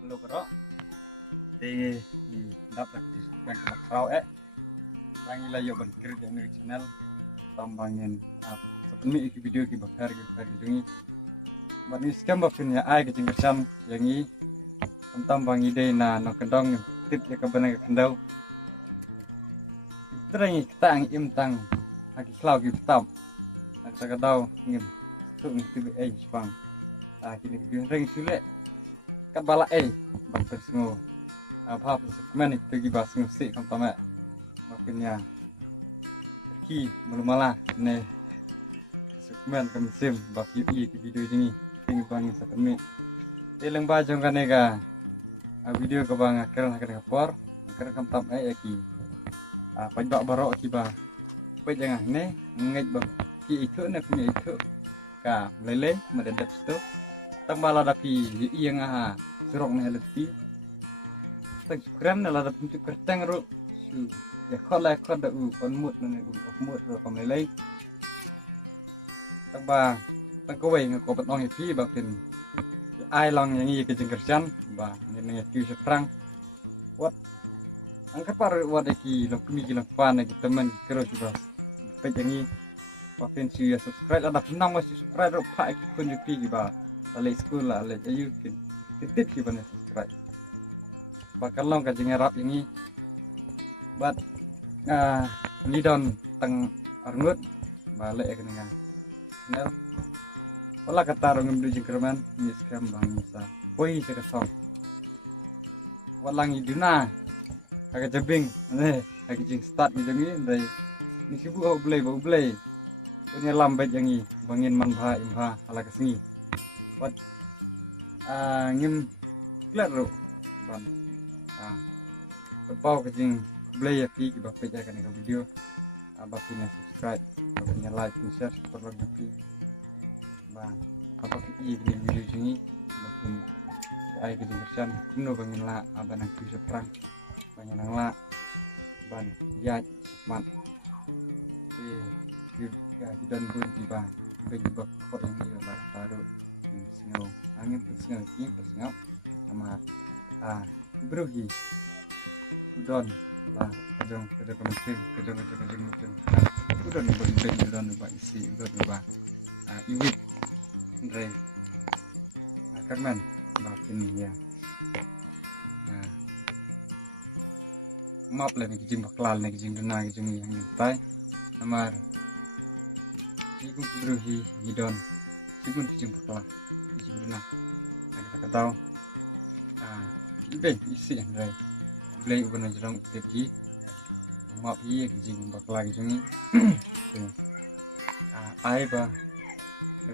Hello bro, di dapat di bank Bakrau lagi lah yo ban kerja di channel tambangin sepeni iki video ki bakar jungi ban ni scam bafin ya ai ke jingkasam yangi tambang ide na no kendong tip ya kabana kendau trengi tang im tang aki klau ki tam ak kadau ngim tu ni tibi ai spang kini bi reng sule kat bala bang tersengo apa semen itu gi bas ngusik kam tama makinnya ki mulumala ne semen kam sim baki i video ini ting bang sakmi eleng ba jong kanega video ka bang akar kapor akar kam tam ki pajak barok ki ba pajang ne ngej bang ki itu ne punya itu ka lele madadap sto tambala dapi yang surok ne leti tak keren lah ada bentuk kerteng ro su ya khola khoda on mut ne mut ro kam lele tak ba tak ko wei ko bat ong pi ba kin ai long yang i ke jeng kerjan ba ne ki seprang wat angkat par wat ki lo kumi ki lo pan ki temen kero juga pe jangi ba kin si subscribe ada nang wa subscribe ro pa ki kun ki ba le school la le ayu kin tip ki ba ne subscribe bakal long ka jeng rap ini bat ni don teng arngut ba le ke dengan channel wala kata rong ndu jeng kerman ni scam bang sa poi se ka song walang iduna agak jebing ne agak jeng start ni jangi dai ni sibu au blay punya lambat jangi bangin manha imha ala kesni wat ngim klat ro ban tepau ke jeng blay ya pi ki bape ja kan video punya subscribe punya like and share perlu ngerti bang apa ki video sini bakin ai ke jeng kersan kuno bangin la abanang bisa perang banyak nang la ban ya mat ya kita pun tiba bagi bak kok ini lah taruh snow angin snow ki snow sama berugi udon lah kadang kemesin kadang udon udon isi udon iwit re karman bakin ya map lah ni jing baklal ni jing duna jing yang tai namar iku berugi gidon sibun jing baklal jing duna kata tahu ibe isi andai blay ubana jerang tepi map ye jing baklal jing ai ba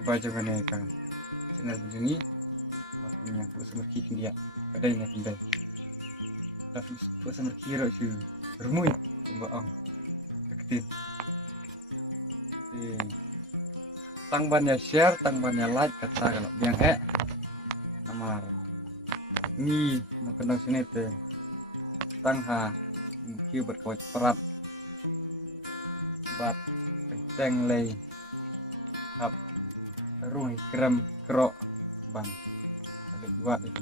baca kan kan channel jing bakunya semaki dia ada ini kindai tapi sama kira sih rumui baang aktif tang banyak share tang banyak like kata kalau yang namar ni mengkenal sini teh tang mungkin berkuat perat bat teng lay hap ruhi krem krok ban ada buat itu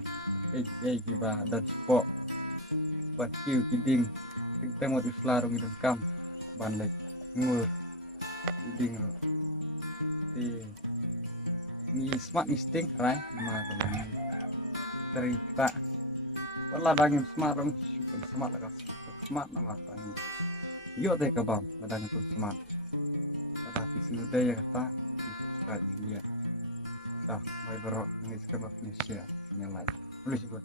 giba dan spok buat kiu kiding kita mau islarung itu kam banlek ngur kiding ro ni smart insting rai nama teman cerita wala dangin smart rong smart lah smart nama tang yo teh kabam ladang itu smart ada kisah daya kata subscribe dia bye bro nggak sekarang share yang like boleh sebut